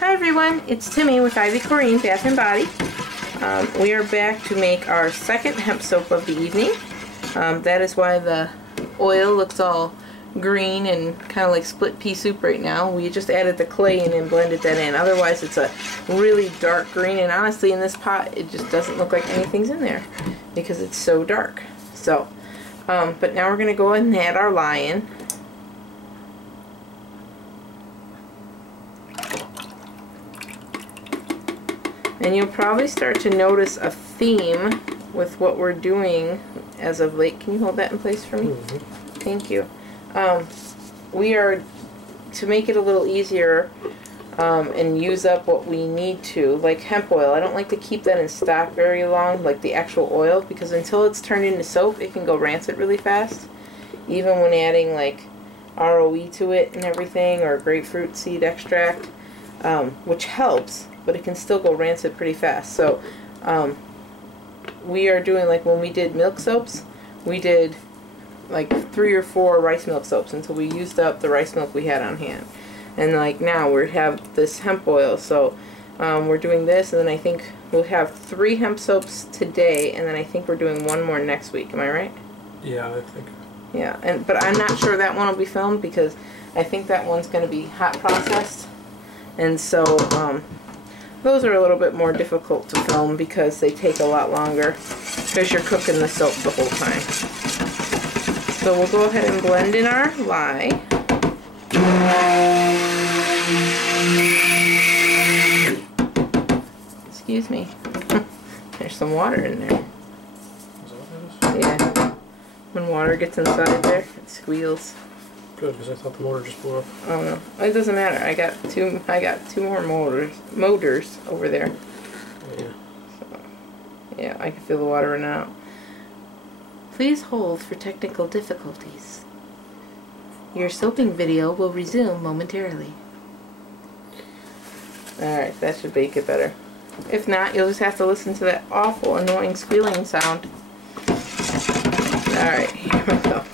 Hi everyone, it's Timmy with Ivy Coreen Bath and Body. We are back to make our second hemp soap of the evening. That is why the oil looks all green and kind of like split pea soup right now. We just added the clay in and blended that in. Otherwise it's a really dark green, and honestly in this pot it just doesn't look like anything's in there because it's so dark. So, but now we're going to go ahead and add our lye in. And you'll probably start to notice a theme with what we're doing as of late. Can you hold that in place for me? Mm-hmm. Thank you. We are, to make it a little easier and use up what we need to, like hemp oil. I don't like to keep that in stock very long, like the actual oil, because until it's turned into soap, it can go rancid really fast. Even when adding like ROE to it and everything, or grapefruit seed extract, which helps, but it can still go rancid pretty fast. So we are doing, like when we did milk soaps, we did like 3 or 4 rice milk soaps until we used up the rice milk we had on hand. And like now we have this hemp oil, so we're doing this, and then I think we'll have 3 hemp soaps today, and then I think we're doing 1 more next week. Am I right? Yeah, I think. Yeah, but I'm not sure that one will be filmed because I think that one's going to be hot processed, and so those are a little bit more difficult to film because they take a lot longer because you're cooking the soap the whole time. So we'll go ahead and blend in our lye. Excuse me. There's some water in there. Is that what that is? Yeah. When water gets inside there, it squeals. Good, because I thought the motor just blew up. Oh no, it doesn't matter. I got two more motors over there. Yeah. So, yeah, I can feel the water running out. Please hold for technical difficulties. Your soaping video will resume momentarily. Alright, that should make it better. If not, you'll just have to listen to that awful, annoying squealing sound. Alright, here we go.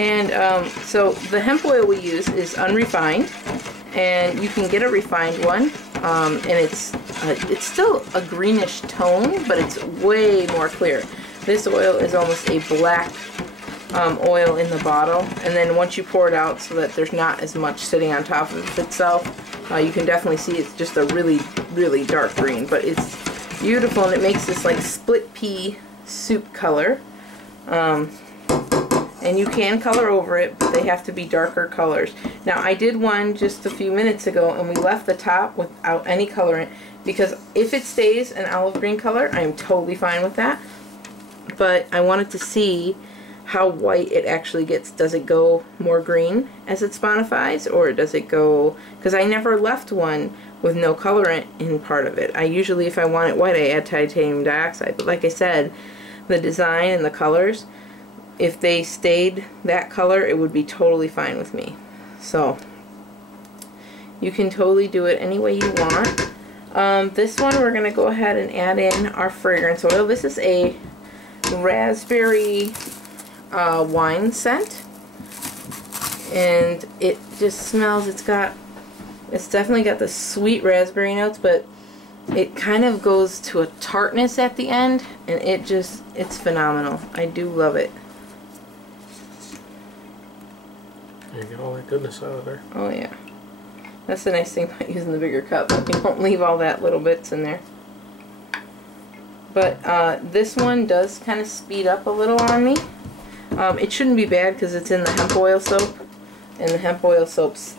And so the hemp oil we use is unrefined, and you can get a refined one, and it's still a greenish tone, but it's way more clear. This oil is almost a black oil in the bottle, and then once you pour it out so that there's not as much sitting on top of itself, you can definitely see it's just a really, really dark green, but it's beautiful, and it makes this like split pea soup color. And you can color over it, but they have to be darker colors. Now I did one just a few minutes ago, and we left the top without any colorant, because if it stays an olive green color, I am totally fine with that. But I wanted to see how white it actually gets. Does it go more green as it sponifies, or does it go, because I never left one with no colorant in part of it. I usually, if I want it white, I add titanium dioxide, but like I said, the design and the colors, if they stayed that color, it would be totally fine with me. So you can totally do it any way you want. This one we're going to go ahead and add in our fragrance oil. This is a raspberry wine scent, and it just smells, it's definitely got the sweet raspberry notes, but it kind of goes to a tartness at the end, and it's phenomenal. I do love it. You get all that goodness out of there. Oh yeah. That's the nice thing about using the bigger cup. You don't leave all that little bits in there. But this one does kind of speed up a little on me. It shouldn't be bad because it's in the hemp oil soap, and the hemp oil soaps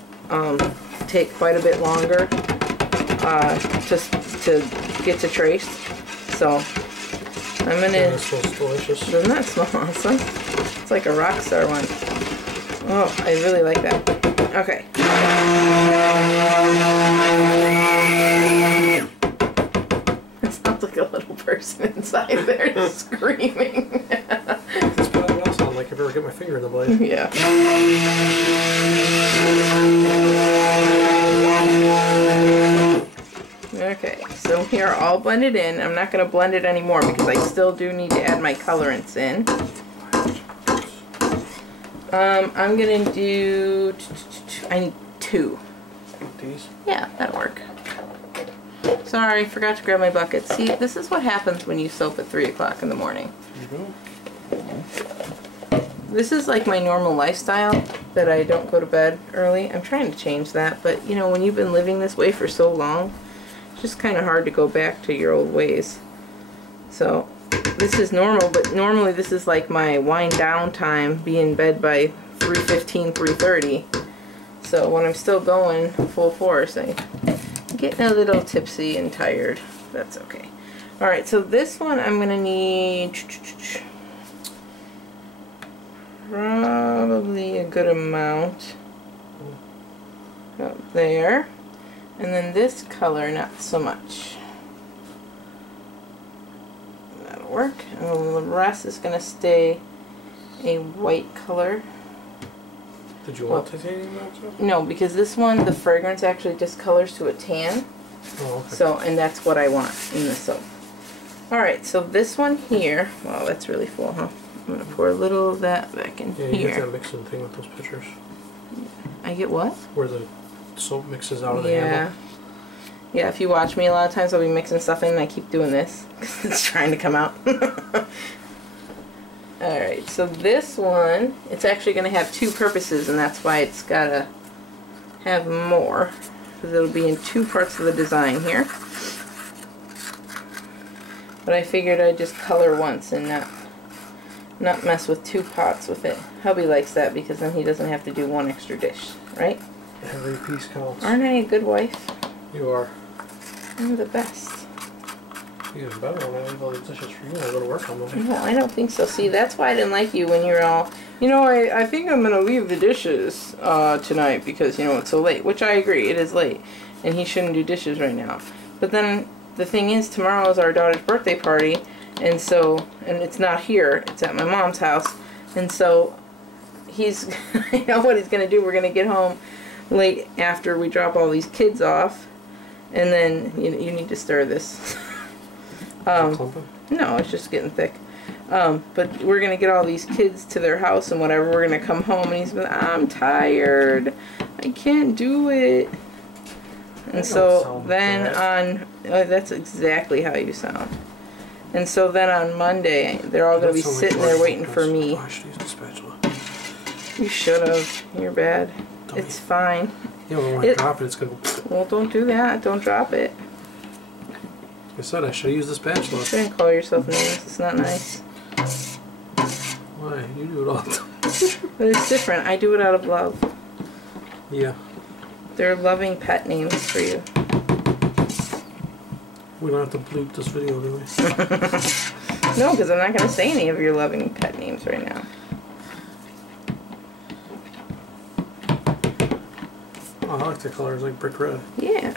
take quite a bit longer to get to trace. So I'm gonna. Yeah, that smells delicious. Doesn't that smell awesome? It's like a rock star one. Oh, I really like that. Okay. It sounds like a little person inside there screaming. That's probably what I sound like if I ever get my finger in the blade. Yeah. Okay, so here all blended in. I'm not going to blend it anymore because I still do need to add my colorants in. I'm going to do, I need 2. These? Yeah, that'll work. Sorry, forgot to grab my bucket. See, this is what happens when you soap at 3 o'clock in the morning. This is like my normal lifestyle, that I don't go to bed early. I'm trying to change that, but you know, when you've been living this way for so long, it's just kind of hard to go back to your old ways. So this is normal, but normally this is like my wind down time, be in bed by 3:15, 3:30. So when I'm still going full force, I'm getting a little tipsy and tired. That's okay. Alright, so this one I'm going to need probably a good amount up there. And then this color, not so much. That'll work. And then the rest is going to stay a white color. Did you want titanium also? No, because this one, the fragrance actually discolors to a tan. Oh, okay. So, and that's what I want in the soap. Alright, so this one here, wow, that's really full, huh? I'm going to pour a little of that back in here. Yeah, you get that mixing thing with those pictures. I get what? Where the soap mixes out of the handle. Yeah, if you watch me a lot of times I'll be mixing stuff in and I keep doing this because it's trying to come out. Alright, so this one, it's actually going to have 2 purposes, and that's why it's got to have more, because it'll be in 2 parts of the design here. But I figured I'd just color once and not mess with 2 pots with it. Hubby likes that because then he doesn't have to do 1 extra dish, right? Every piece counts. Aren't I a good wife? You are. I'm the best. You're better when I leave all these dishes for you when I go to work on Monday. No, I don't think so. See, that's why I didn't like you when you're all, you know, I think I'm going to leave the dishes tonight because, you know, it's so late. Which I agree, it is late. And he shouldn't do dishes right now. But then the thing is, tomorrow is our daughter's birthday party. And so, and it's not here, it's at my mom's house. And so, he's, I know what he's going to do. We're going to get home late after we drop all these kids off. And then, you need to stir this. No, it's just getting thick. But we're going to get all these kids to their house and whatever. We're going to come home and he's been, I'm tired. I can't do it. And so then on, oh, that's exactly how you sound. And so then on Monday, they're all going to be sitting there waiting for me. I should use the spatula. You should have. You're bad. It's fine. Yeah, but when I drop it, it's going to... Well, don't do that. Don't drop it. I said I should have used the spatula. You shouldn't call yourself names. It's not nice. Why? You do it all the time. But it's different. I do it out of love. Yeah. They're loving pet names for you. We don't have to bleep this video, do we? No, because I'm not going to say any of your loving pet names right now. Oh, I like the colors, like brick red. Yeah.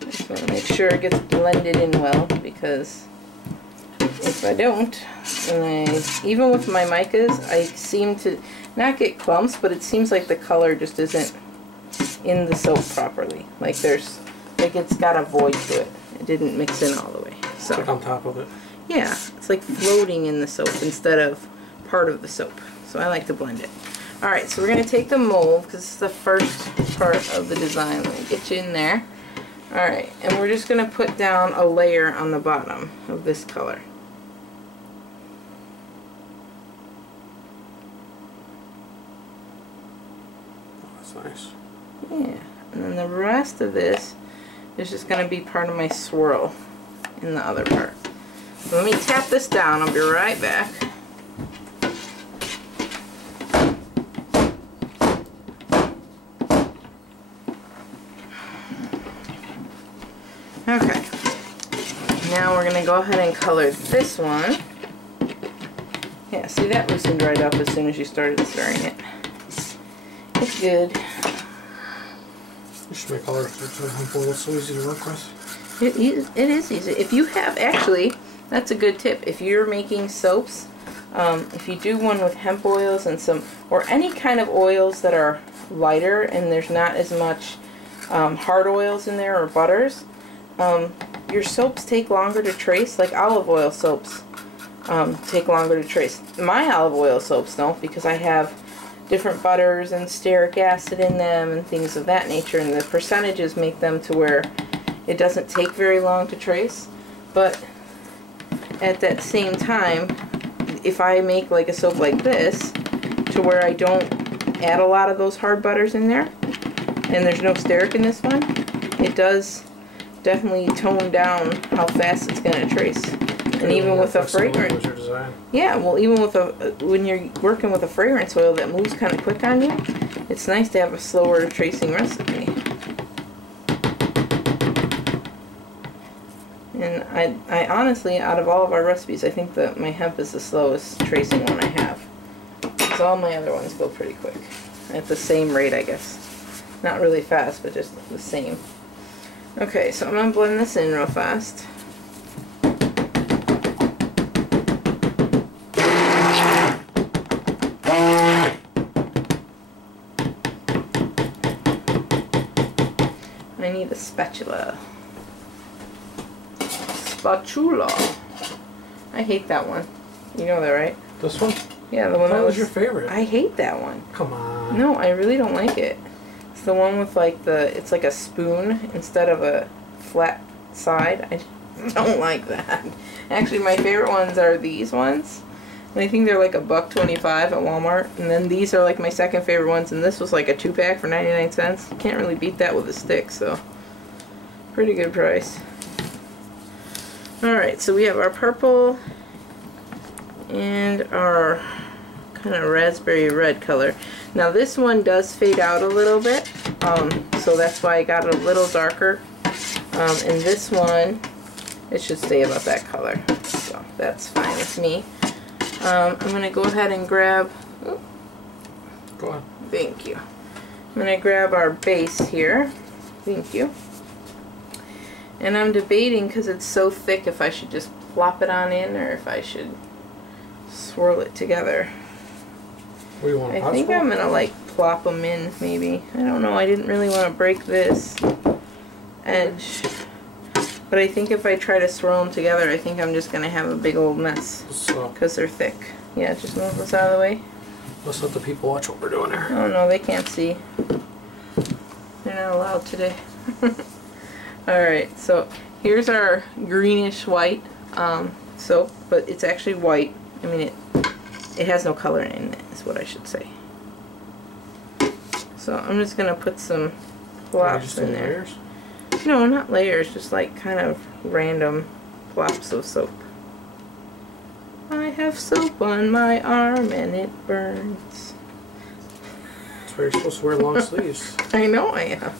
Just want to make sure it gets blended in well, because if I don't, and even with my micas, I seem to not get clumps, but it seems like the color just isn't in the soap properly. Like there's, like it's got a void to it. It didn't mix in all the way. So It's like on top of it. yeah, it's like floating in the soap instead of part of the soap. So I like to blend it. Alright, so we're going to take the mold, because it's the first part of the design. Let me get you in there. Alright, and we're just going to put down a layer on the bottom of this color. Oh, that's nice. Yeah, and then the rest of this is just going to be part of my swirl in the other part. So let me tap this down. I'll be right back. Okay, now we're going to go ahead and color this one. Yeah, see, that loosened right up as soon as you started stirring it. It's good. You should make colors for Hemp Oil. It's so easy to work with. It is easy. If you have, actually, that's a good tip. If you're making soaps, If you do one with hemp oils and or any kind of oils that are lighter and there's not as much hard oils in there or butters, your soaps take longer to trace. Like olive oil soaps take longer to trace. My olive oil soaps don't, because I have different butters and stearic acid in them and things of that nature, and the percentages make them to where it doesn't take very long to trace. But at that same time, if I make like a soap like this, to where I don't add a lot of those hard butters in there, and there's no stearic in this one, it does definitely tone down how fast it's going to trace. And even with a fragrance, yeah, well, even with when you're working with a fragrance oil that moves kind of quick on you, it's nice to have a slower tracing recipe. And I honestly, out of all of our recipes, I think that my hemp is the slowest tracing one I have. Because all my other ones go pretty quick. At the same rate, I guess. Not really fast, but just the same. Okay, so I'm going to blend this in real fast. I need a spatula. Spatula. I hate that one. You know that, right? This one? Yeah, the one that was your favorite. I hate that one. Come on. No, I really don't like it. It's the one with like it's like a spoon instead of a flat side. I don't like that. Actually, my favorite ones are these ones. And I think they're like $1.25 at Walmart. And then these are like my second favorite ones. And this was like a 2-pack for 99 cents. You can't really beat that with a stick, so pretty good price. Alright, so we have our purple and our kind of raspberry red color. Now this one does fade out a little bit, so that's why I got it a little darker. And this one, it should stay about that color, so that's fine with me. I'm going to go ahead and grab, go on. Thank you. I'm going to grab our base here. Thank you. And I'm debating, because it's so thick, if I should just plop it on in or if I should swirl it together. What do you want, I think I'm going to like plop them in, maybe. I don't know, I didn't really want to break this edge. But I think if I try to swirl them together, I think I'm just going to have a big old mess. Because they're thick. Yeah, just move this out of the way. Let's let the people watch what we're doing here. Oh no, they can't see. They're not allowed today. Alright, so here's our greenish white soap, but it's actually white. I mean, it has no color in it, is what I should say. So I'm just going to put some plops in there. Layers? No, not layers, just like kind of random plops of soap. I have soap on my arm and it burns. That's why you're supposed to wear long sleeves. I know I am.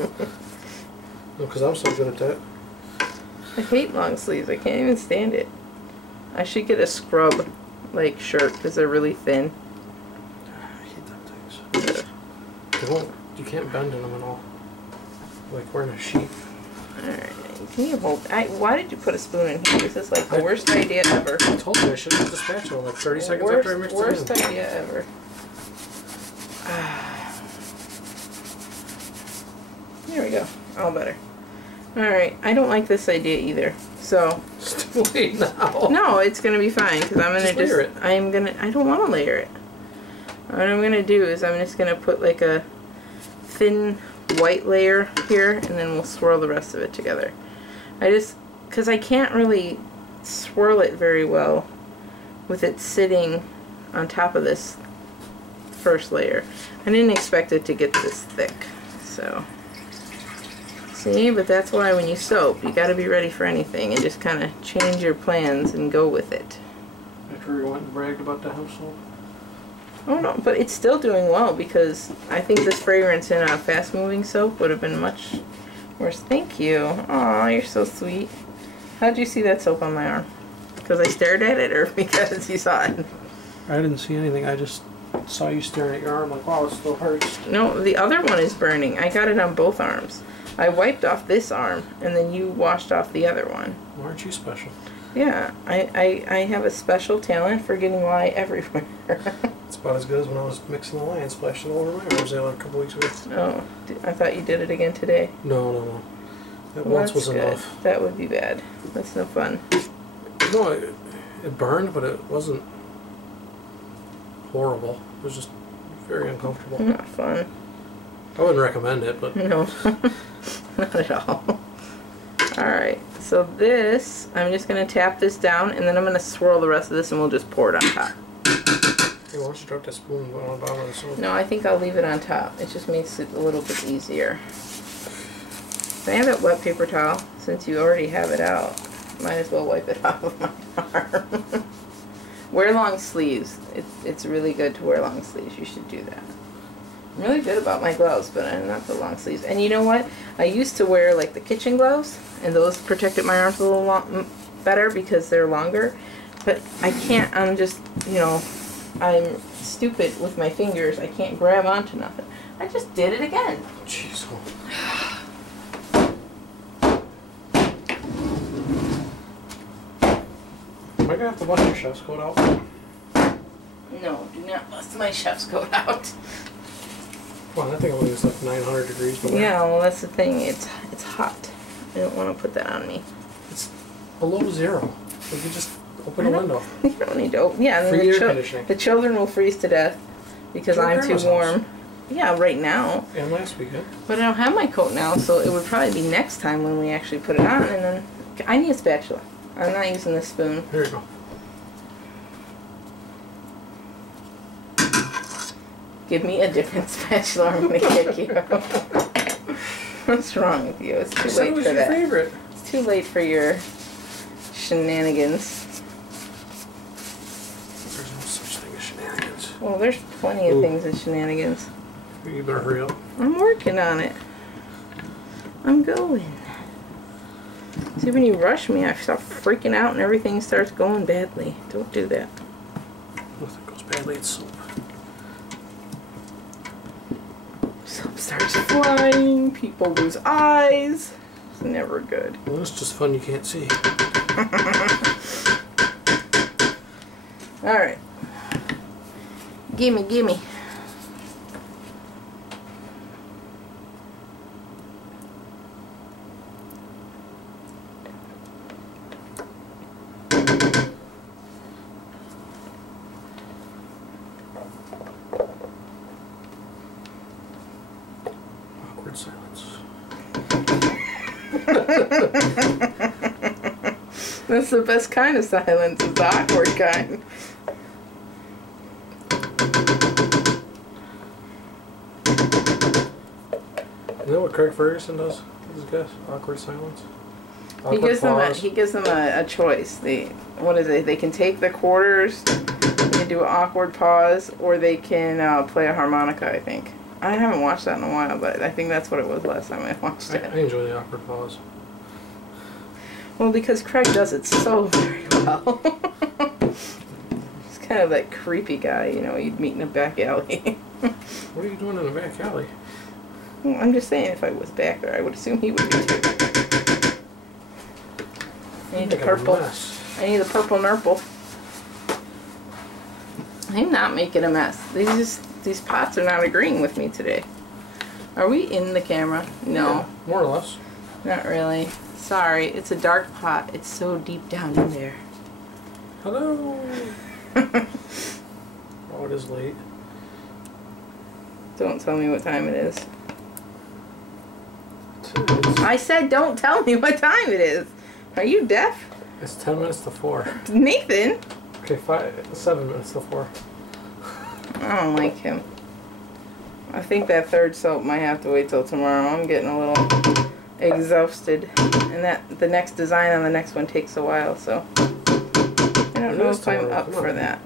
No, because I'm so good at that. I hate long sleeves. I can't even stand it. I should get a scrub like shirt because they're really thin. I hate them things. They won't. You can't bend in them at all. Like wearing a sheet. Alright, can you hold? Why did you put a spoon in here? This is like the worst idea ever. I told you I should have the spatula like 30 seconds after I mixed it in. Worst idea ever. There we go. All better. Alright, I don't like this idea either. So. Wait now. No, it's gonna be fine because I'm gonna layer it. I don't want to layer it. What I'm gonna do is I'm just gonna put like a thin white layer here, and then we'll swirl the rest of it together. Because I can't really swirl it very well with it sitting on top of this first layer. I didn't expect it to get this thick, so. See, but that's why when you soap, you gotta be ready for anything and just kind of change your plans and go with it. After we went and bragged about the house soap. Oh no, but it's still doing well because I think this fragrance in a fast-moving soap would have been much worse. Thank you. Aw, you're so sweet. How'd you see that soap on my arm? Because I stared at it or because you saw it? I didn't see anything. I just saw you staring at your arm like, wow, it still hurts. No, the other one is burning. I got it on both arms. I wiped off this arm and then you washed off the other one. Why aren't you special? Yeah, I have a special talent for getting lye everywhere. It's about as good as when I was mixing the lye and splashing it all over my arms there a couple weeks ago. Oh, I thought you did it again today. No. That Well, once was good. enough. That would be bad. That's no fun. No, it burned, but it wasn't horrible. It was just very uncomfortable. Not fun. I wouldn't recommend it, but... No, not at all. Alright, so this, I'm just going to tap this down, and then I'm going to swirl the rest of this, and we'll just pour it on top. Hey, why don't you drop that spoon on the bottom of the soap? No, I think I'll leave it on top. It just makes it a little bit easier. I have that wet paper towel. Since you already have it out, might as well wipe it off of my arm. Wear long sleeves. It's really good to wear long sleeves. You should do that. I'm really good about my gloves, but I'm not the long sleeves. And you know what? I used to wear like the kitchen gloves, and those protected my arms a little better because they're longer. But I can't, I'm just, you know, I'm stupid with my fingers. I can't grab onto nothing. I just did it again. Jeez. Am I gonna have to bust your chef's coat out? No, do not bust my chef's coat out. Well, that thing only was like 900 degrees below. Yeah, well that's the thing. It's hot. I don't want to put that on me. It's below zero. We could just open a window. You don't need to open. Yeah, and Free air then conditioning. the children will freeze to death because To I'm too grandma's warm. house. Yeah, right now. And last weekend. But I don't have my coat now, so it would probably be next time when we actually put it on. And then I need a spatula. I'm not using this spoon. Here you go. Give me a different spatula, I'm gonna kick you. What's wrong with you? It's too late for that. Favorite. It's too late for your shenanigans. There's no such thing as shenanigans. Well, there's plenty of things as shenanigans. You better hurry up. I'm working on it. I'm going. See, when you rush me, I start freaking out and everything starts going badly. Don't do that. Nothing goes badly, it's soap. Soap starts flying, people lose eyes. It's never good. Well, it's just fun you can't see. Alright. Gimme, gimme. Awkward silence. That's the best kind of silence. It's the awkward kind. You know what Craig Ferguson does with his guests? Awkward silence. He gives them a choice. What is it? They can take the quarters, they can do an awkward pause, or they can play a harmonica, I think. I haven't watched that in a while, but I think that's what it was last time I watched it. I enjoy the awkward pause. Well, because Craig does it so very well. He's kind of that creepy guy, you know, you'd meet in a back alley. What are you doing in the back alley? Well, I'm just saying, if I was back there, I would assume he would be too. I need the purple. I need the purple nurple. I'm not making a mess. These pots are not agreeing with me today. Are we in the camera? No. Yeah, more or less. Not really. Sorry, it's a dark pot. It's so deep down in there. Hello. Oh, it is late. Don't tell me what time it is. It's I said don't tell me what time it is. Are you deaf? 10 minutes to 4. Nathan? Okay, 7 minutes to 4. I don't like him. I think that third soap might have to wait till tomorrow. I'm getting a little exhausted. And the next design on the next one takes a while, so I don't know if I'm up for that.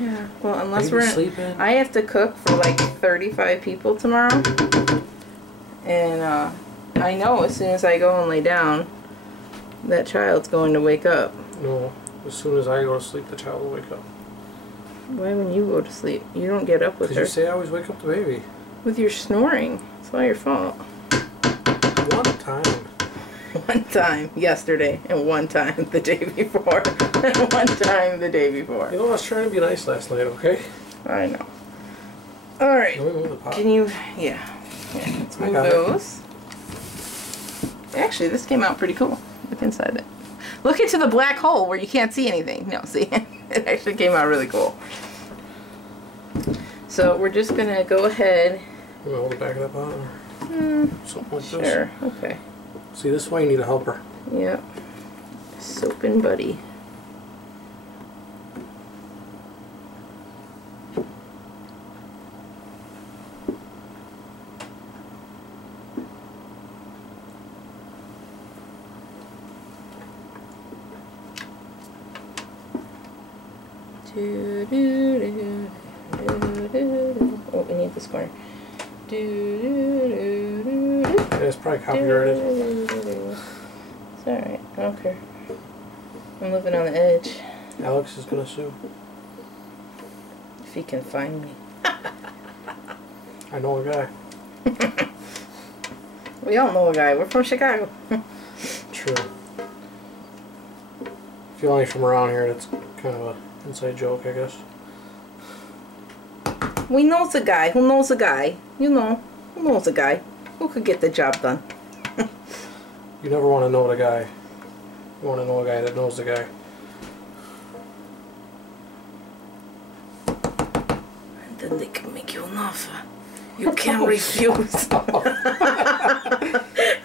Yeah. Well, unless we're sleeping. I have to cook for like 35 people tomorrow. And I know as soon as I go and lay down, that child's going to wake up. No, as soon as I go to sleep, the child will wake up. Why when you go to sleep? You don't get up with her. Because you say I always wake up the baby. With your snoring. It's all your fault. One time. One time yesterday, and one time the day before, and one time the day before. You know, I was trying to be nice last night, okay? I know. Alright. Can we move the pot? Can you, yeah. Let's move those. Actually, this came out pretty cool. Look inside it. Look into the black hole where you can't see anything. No, see? It actually came out really cool. So we're just going to go ahead. You want to hold the back of that pot? Something like this? Sure, okay. See, this is why you need a helper. Yep. Soap and Buddy. Oh, we need this corner. Yeah, it's probably copyrighted. It's alright, I don't care. I'm living on the edge. Alex is gonna sue. If he can find me. I know a guy. We all know a guy. We're from Chicago. True. If you're only from around here, that's kind of an inside joke, I guess. We knows a guy who knows a guy. You know, who knows a guy who could get the job done. You never want to know the guy. You want to know a guy that knows the guy. And then they can make you an offer. You can't refuse.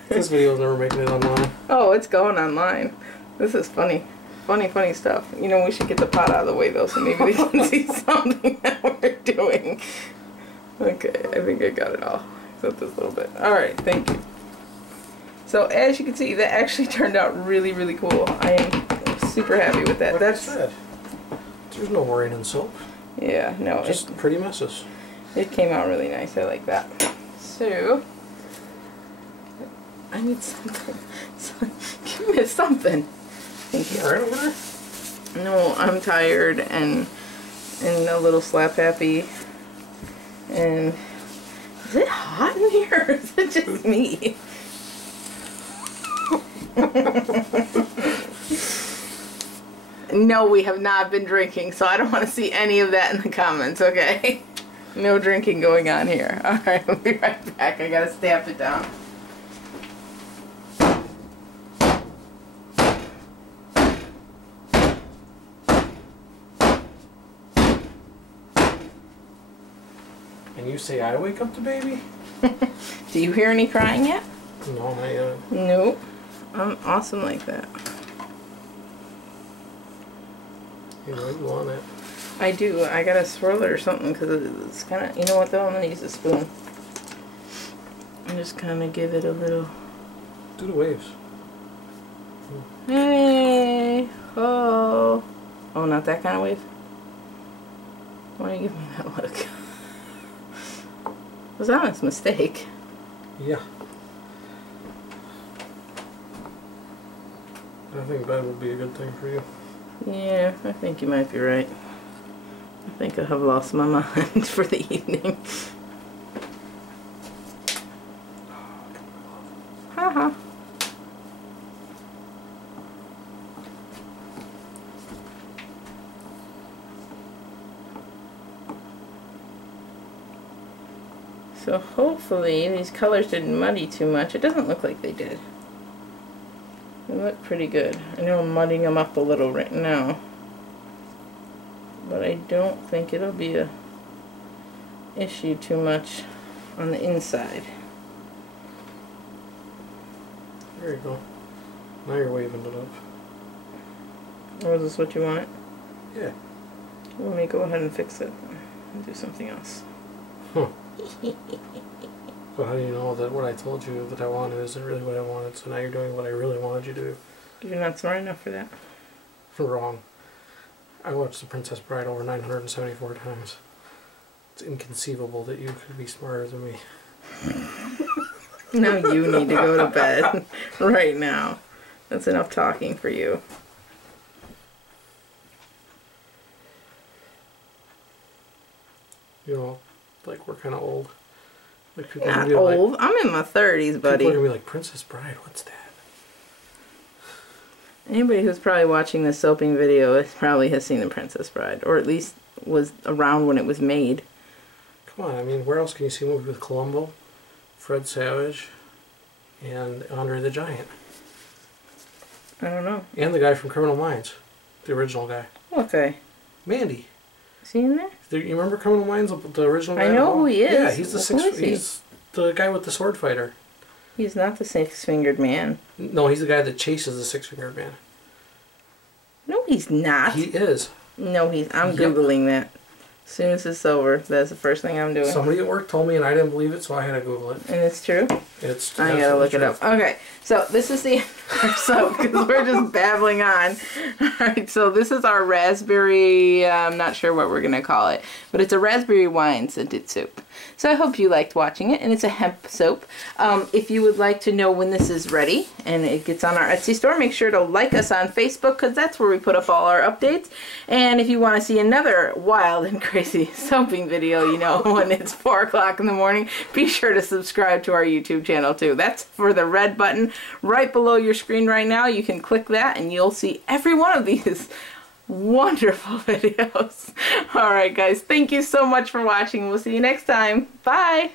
This video's never making it online. Oh, it's going online. This is funny. Funny stuff. You know, we should get the pot out of the way though, so maybe they can see something that we're doing. Okay, I think I got it all. Except this little bit. Alright, thank you. So as you can see, that actually turned out really, really cool. I am super happy with that. Like I said, there's no worrying in soap. Yeah, no. Just pretty messes. It came out really nice. I like that. So, I need something. Give me something. Thank you. Right over there? No, I'm tired and a little slap happy. And is it hot in here? Or is it just me? No, we have not been drinking, so I don't want to see any of that in the comments, okay? No drinking going on here. Alright, we'll be right back. I gotta stamp it down. And you say I wake up the baby? Do you hear any crying yet? No, not yet. Nope. I'm awesome like that. You know, you want it. I do. I gotta swirl it or something because it's kind of, you know what though? I'm gonna use a spoon. And just kind of give it a little. Do the waves. Hey! Oh! Oh, not that kind of wave? Why are you giving me that look? It was an honest mistake. Yeah. I think bed would be a good thing for you. Yeah, I think you might be right. I think I have lost my mind for the evening. Haha. So hopefully these colors didn't muddy too much. It doesn't look like they did. They look pretty good. I know I'm muddying them up a little right now, but I don't think it'll be a issue too much on the inside. There you go. Now you're waving it up. Or is this what you wanted? Yeah. Let me go ahead and fix it and do something else. Huh. So how do you know that what I told you that I wanted isn't really what I wanted, so now you're doing what I really wanted you to do? You're not smart enough for that. Wrong. I watched The Princess Bride over 974 times. It's inconceivable that you could be smarter than me. Now you need to go to bed. Right now. That's enough talking for you. You know, like we're kind of old. Like people Not be old. Like, I'm in my 30s, buddy. people are gonna be like, Princess Bride, what's that? Anybody who's probably watching this soaping video probably has seen The Princess Bride, or at least was around when it was made. Come on, I mean, where else can you see a movie with Columbo, Fred Savage, and Andre the Giant? I don't know. And the guy from Criminal Minds, the original guy. What guy? Mandy. Is he in there? You remember Criminal Minds, the original guy? I know who he is. Yeah, he's he? He's the guy with the sword fighter. He's not the six-fingered man. No, he's the guy that chases the six-fingered man. No, he's not. He is. No, I'm Googling that. As soon as it's over, that's the first thing I'm doing. Somebody at work told me and I didn't believe it, so I had to Google it. And it's true? It's I gotta look it up. Okay, so this is the soap, because we're just babbling on. Alright, so this is our raspberry, I'm not sure what we're gonna call it, but it's a raspberry wine scented soap. So I hope you liked watching it, and it's a hemp soap. If you would like to know when this is ready and it gets on our Etsy store, make sure to like us on Facebook, because that's where we put up all our updates. And if you want to see another wild and crazy soaping video, you know, when it's 4 o'clock in the morning, be sure to subscribe to our YouTube channel too. That's for the red button right below your screen right now. You can click that and you'll see every one of these wonderful videos. Alright guys, thank you so much for watching. We'll see you next time. Bye!